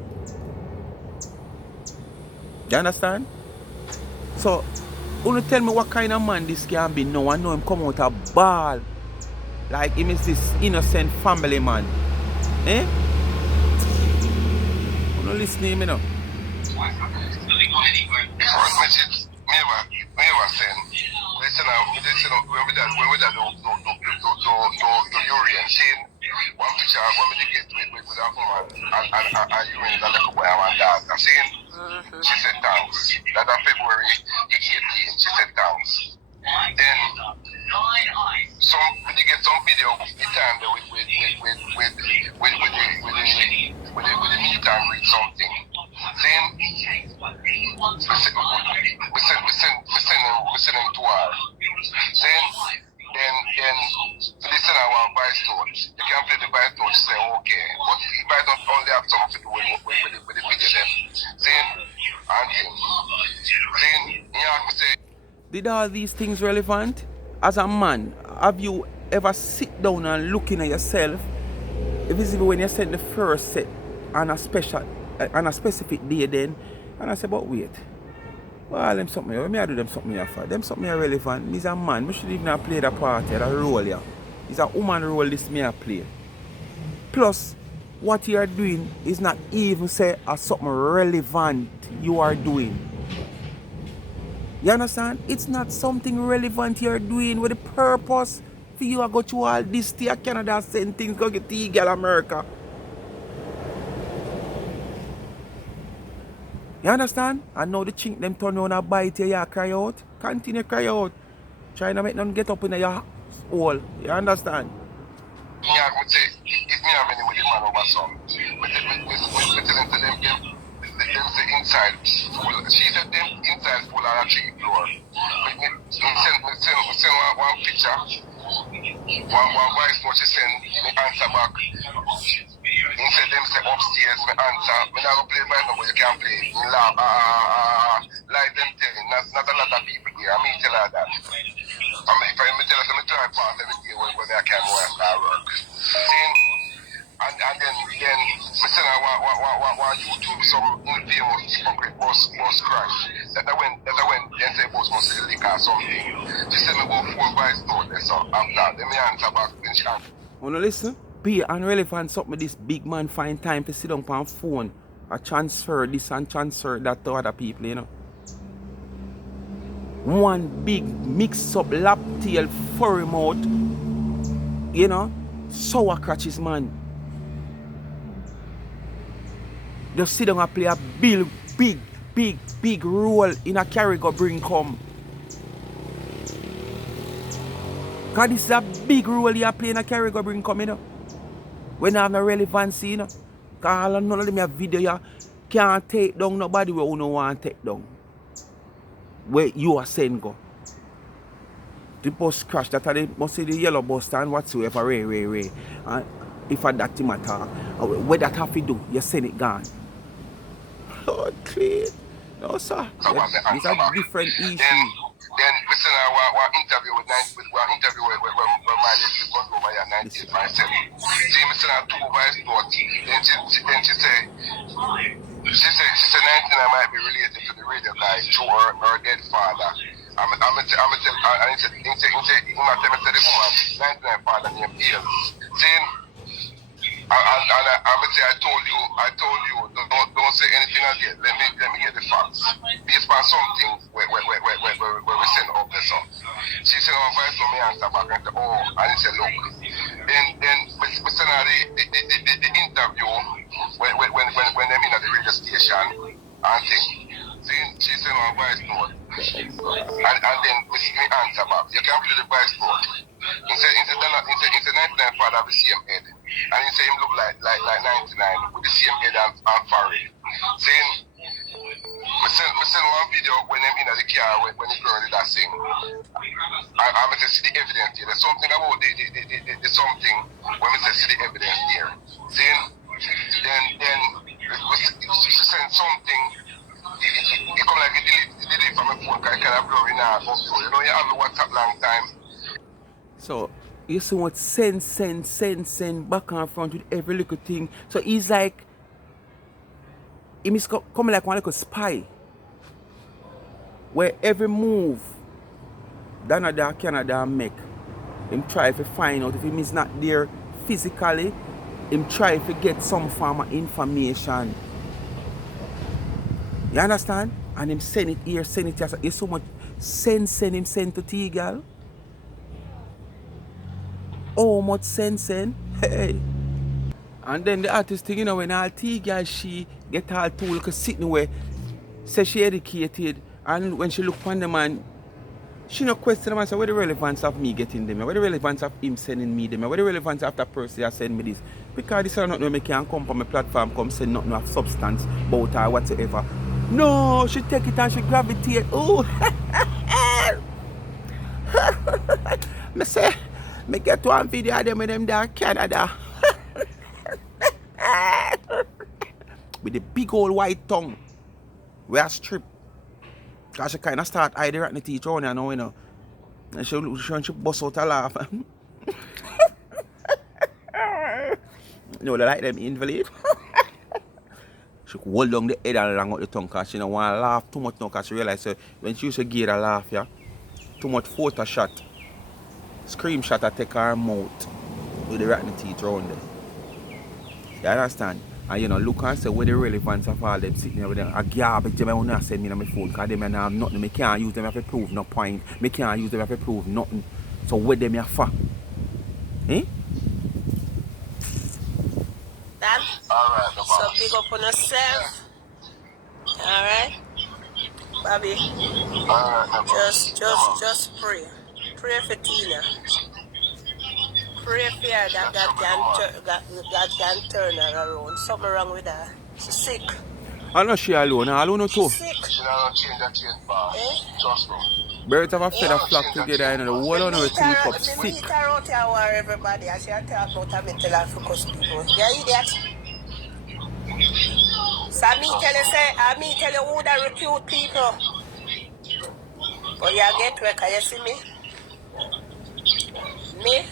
You understand? So, you tell me what kind of man this can be now. I know him come out a ball. Like him is this innocent family man. Eh? You don't listen to him, you know. Listen out, when we done the urine, seeing one picture when we get with our woman and urine that little boy and dad, seeing she said thanks. That February 18th, she said thanks. Then when you get some video with the time with the meet and read something. Then we send them to her. Then listen our voice note. You can play the voice note, say okay. But if I don't only have something to do with the video them. Then you have to say. Did all these things relevant? As a man, have you ever sit down and looking at yourself? If it's even when you send the first set on a specific day then, and I say, but wait. Well, them something, let me do them something here for. Them something relevant. Me's a man, we should even have played a part here, a role here. It's a woman role this me a play. Plus, what you are doing is not even say as something relevant you are doing. You understand? It's not something relevant you're doing with a purpose for you to go to all this to Canada and send things go get the girl America. You understand? And now the chink them turn around and bite you, you cry out. Continue cry out. Trying to make them get up in your hole. You understand? Yeah, I would say, if me have any with the man over some, we tell them say inside full. She said them inside full on a 3 floor. We send one picture, one voice note. She send me answer back. Instead them say upstairs, me answer. Me not go play by no, but you can play. Me like them telling. Not a lot of people here. I mean tell her that. I mean if I tell her, I try pass every day when I can work. See? And then we send one YouTube some famous concrete bus crash. That when they say bus must leak or something. She send me about 4 voice notes. So after them me answer back when she can. Wanna listen? Be irrelevant something this big man find time to sit down on phone and transfer this and transfer that to other people, you know. One big mix up lap tail furry mouth, you know, sour crutches man. Just sit down and play a big role in a carry go bring come. Cause this is a big role you play in a carry go bring come, you know. When I have no relevancy, you know. Cause none of them have video you can't take down nobody where you don't want to take down. Where you are saying go. The bus crash, that they must say the yellow bus stand whatsoever, ray. And if I that matter, what that have to do, you send it gone. Lord, clean. No, sir. It's a different issue. Then listen, our interview with my lady gone over here 98 myself. See, listen, 2 voice notes. Then she said, She said 99 might be related to the radio guy through her dead father. I'm tell, and he said, the woman, 99 father named Bill. Saying, I'm say, I told you, don't say anything again. Let me get the facts. Based on something where we send up the song. She said, oh, voice no me answer back and say, oh, and he said, look. Then we send her the interview when them in at the radio station and thing. She sent her voice note. And then we see me answer back. You can play the voice note. He said 99 father have the same head. And he said him look like 99 with the same head and forehead. Saying, I send one video when them in the car when the girl did that thing. I'm going to see the evidence here. There's something about the something when we say see the evidence here. Saying, then she sent something. It come like a delete from my phone because I can't blur it now. You know, you have the WhatsApp long time. So you see what send back and front with every little thing. So he's like, he's coming like one little spy. Where every move Canada make, him try to find out if him is not there physically, him try to get some form of information. You understand? And him send it here, send it here. You so much send to T girl. Oh, much send. Hey. And then the artist thing, you know, when all T girl she get all too look sitting where say she educated, and when she look on the man, she no question the man, say, what the relevance of me getting them? What the relevance of him sending me them? What the relevance of that person that send me this? Because this is not no me can come from my platform, come send nothing of substance about her whatsoever. No, she take it and she gravitate. Oh, me say, me get one video of them with them there in Canada. With the big old white tongue. We are strip. Because she kind of start hiding at the teacher on now, you know. And she bust out a laugh. You know, they like them invalid. She hold down the head and long out the tongue because she don't want to laugh too much now because she realize when she used to get a laugh, yeah, too much photo shot, scream shot I take her mouth with the rotten teeth around there. You understand? And you know, look and say what the relevance of all them sitting there with them. A garbage them I want to send me on my phone because them have nothing. I can't use them to prove no point. I can't use them to prove nothing. So what them here for? Eh? Dan? Alright, no So problem. big up on yourself. Alright? Bobby, Alright, no problem. just pray. Pray for Tina. Pray for her that God can turn her around. Something wrong with her. She's sick. I know she alone. I alone too. She's sick. She don't change that change, boss. Trust me. Birds of a feather flock together, you know, the whole on the teeth up Me sick. meet her out here where everybody and she talk about her mental health for cuss people. You idiot. So I tell you who that recruit people. But you get work, you see me? Me?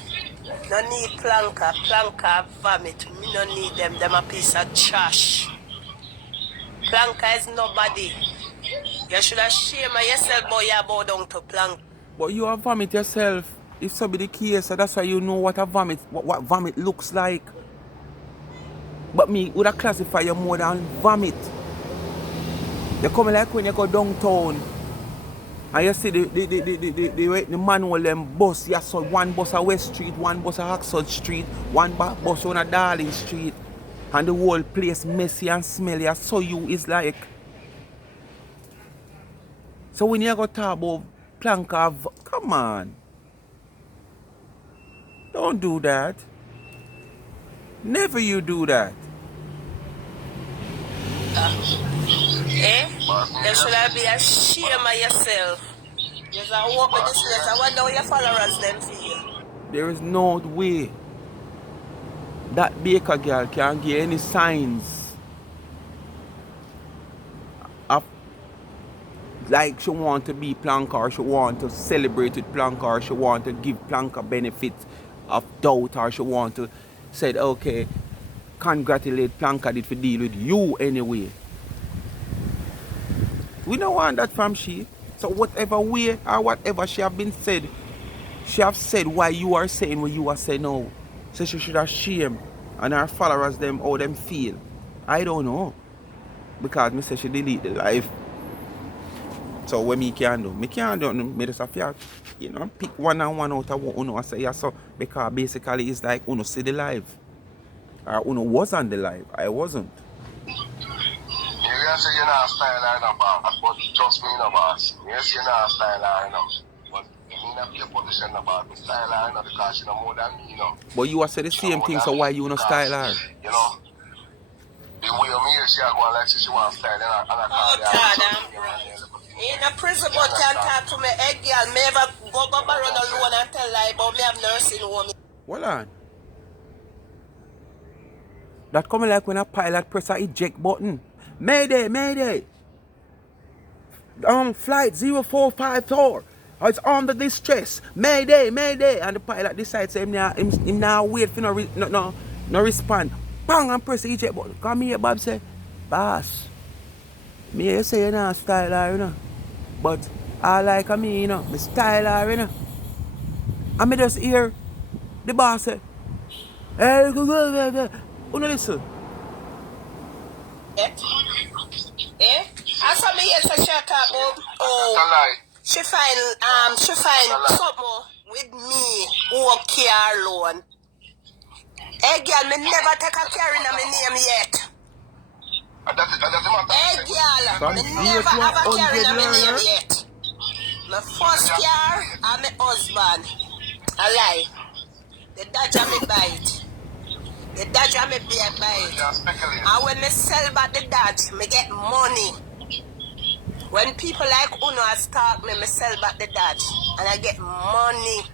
No need planka vomit. Me no need them a piece of trash. Planka is nobody. You should have shame yourself, boy, you bow down to plank. But you have vomit yourself. If so be the case, so that's why you know what a vomit, what vomit looks like. But me would have classify you more than vomit. You come like when you go downtown and you see the manual them bus, you saw one bus at West Street, one bus at Oxford Street, one bus on a Darling Street, and the whole place messy and smelly. I saw you is like. So when you go talk about planka, come on. Don't do that. Never you do that. Eh? You should have been ashamed of yourself. There's a walk with this place. I wonder how your followers them feel. There is no way that baker girl can give any signs of like she want to be planka or she want to celebrate with planka or she want to give planka benefit of doubt or she want to say okay congratulate Planka did for deal with you anyway. We don't want that from she. So whatever way or whatever she have been said, she have said why you are saying what you are saying now. So she should have shame and her followers them how them feel. I don't know. Because me say she delete the live. So what me can do? Me can't do nothing. Me just have to, you know, pick one and one out of what Uno say yeah, so because basically it's like Uno see the live. Or Uno was on the live. I wasn't. You say you're not style line up, but trust me, no boss. You say you're not style line up. But you not be a position about me style line up because you know more than me, you know. But you are say the same thing, so why you no style her? You know, the way you hear she go like she want style and I Oh, God, in a prison, but can't talk to me. Egg girl, me ever go around alone and tell lie about me have nursing home. Hold on. That coming like when a pilot press a eject button. Mayday, mayday. Flight 0454. It's under distress. Mayday, mayday. And the pilot decides him now wait for no respond. Bang and press the eject button. Come here, Bob say, boss. Me say you know style her, you know. But I like me, you know. Me style her, you know. And me just hear the boss say, hey, go, listen. Eh? I saw me yesterday she talk about she find something with me who care loan. Hey girl, me never take a care in my name yet. Hey girl, me never have a care in my name yet. My first care and my husband. A lie. The Dodger me bite. The Dodger me bite. And when me sell back the Dodge, me get money. When people like Uno stalk me sell back the Dodge. And I get money.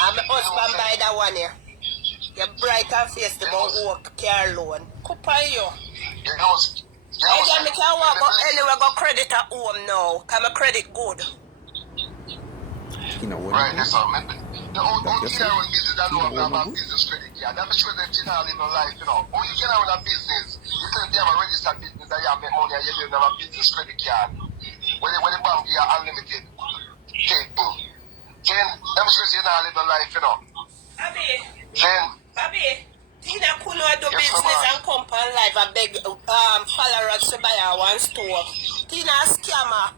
And my husband buy that one here. You're bright and face the about work car loan. Coupon you. I can't walk go anywhere go credit at home now. Cause my credit good. Right, that's all. The only thing I want business that know about business credit card. That sure that you not live no life, you know. Or you can have a business. You can have a registered business that you have make money and you don't have a business credit card. When the bank you are unlimited cable. Then I'm sure you not live no life, you know. Baby, Tina Kuno do business and company life. I beg followers to buy her one store. Tina a scammer.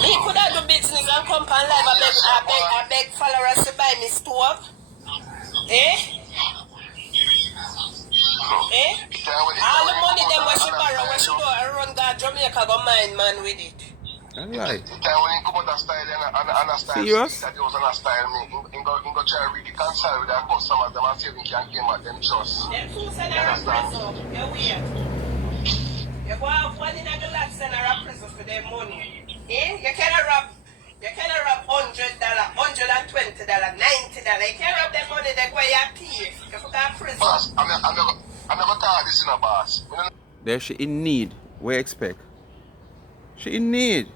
Me could have do business and company life. I beg followers to buy me stove. Eh? All the money them where she borrow, where she do run that Jamaica go mind man with it. Alright. Serious? That was on a style me. In go try to reconcile with their customers, them and see if we can gain back them trust. Them two send her a prison. You're weird. You go have one in the lot send her a prison for their money. Eh? You cannot rob $100, $120, $90. You can't rob that money that way you thief. You forgot prison. Boss, I never thought this in a boss. There she in need. What you expect? She in need.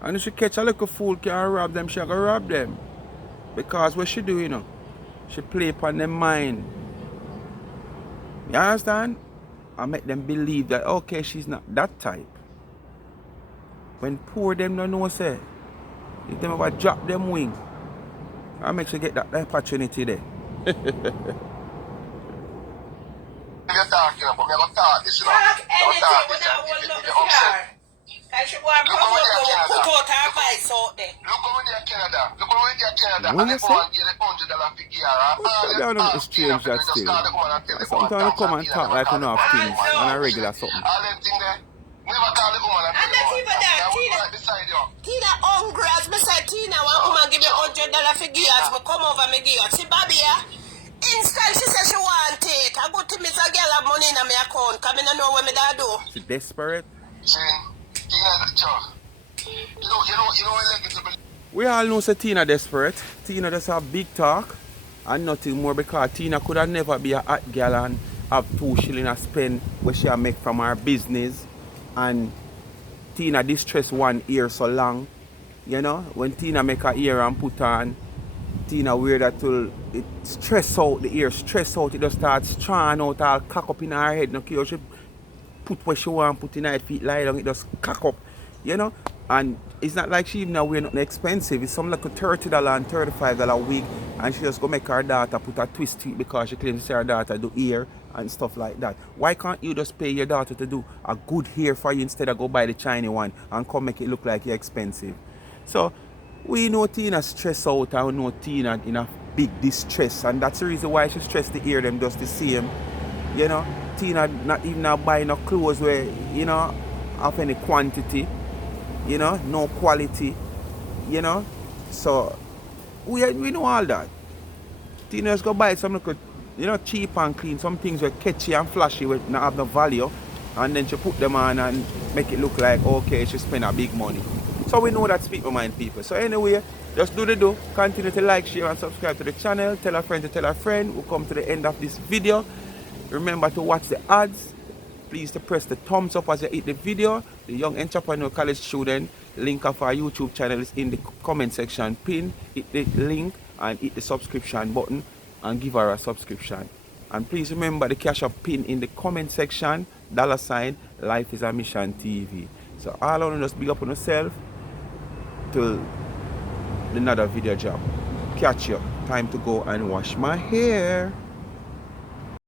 And if she catch a little fool can rob them, she gonna rob them. Because what she do, you know, she play upon their mind. You understand? I make them believe that, okay, she's not that type. When poor them don't know, say, if them ever drop them wing, I make sure get that opportunity there. You're talking about me, I'm going to talk this, you know. Talk anything without one look at her. I should go and promote her, put out her vice out there. Look over there, Canada. Look over there, Canada. What And you they say? go and get $100 for gear. They don't know it's strange that still. Sometimes you come and talk like you know of things on a regular something. All them things there. Never call the woman and And not even that, Tina hungry as me say, Tina, one woman give me $100 for gears, but come over me gears. See, Bobiesha, instant she said she want it. I go to Miss a girl have money in my account, because I don't know what me da do. She desperate. See, Tina, you know, We all know say Tina desperate. Tina just have big talk and nothing more because Tina could have never be a hot girl and have 2 shillings to spend what she make from her business. And Tina distress one ear so long. You know, when Tina make her ear and put on Tina wear that will it stress out the ear, stress out, it just starts straying out all cock up in her head. No care she put what she want, put in her feet, lie down, it just cock up, you know. And it's not like she even wear nothing expensive. It's something like a $30 and $35 a wig, and she just go make her daughter put a twist to it because she claims to say her daughter do hair and stuff like that. Why can't you just pay your daughter to do a good hair for you instead of go buy the Chinese one and come make it look like you're expensive? So we know Tina stress out and we know Tina in a big distress, and that's the reason why she stress the ear them just the same. You know, Tina not even now buying no clothes where, you know, of any quantity, you know, no quality, you know. So we know all that. Tina just go buy some look, you know, cheap and clean, some things were catchy and flashy with not have no value, and then she put them on and make it look like okay, she spend a big money. So we know that's people mind people. So anyway, just do the do. Continue to like, share and subscribe to the channel. Tell a friend to tell a friend. We'll come to the end of this video. Remember to watch the ads. Please to press the thumbs up as you hit the video. The Young Entrepreneur College student link of our YouTube channel is in the comment section pin. Hit the link and hit the subscription button and give her a subscription. And please remember the cash up pin in the comment section, $ Life is a Mission TV. So all I want to just big up on yourself till another video job. Catch you. Time to go and wash my hair.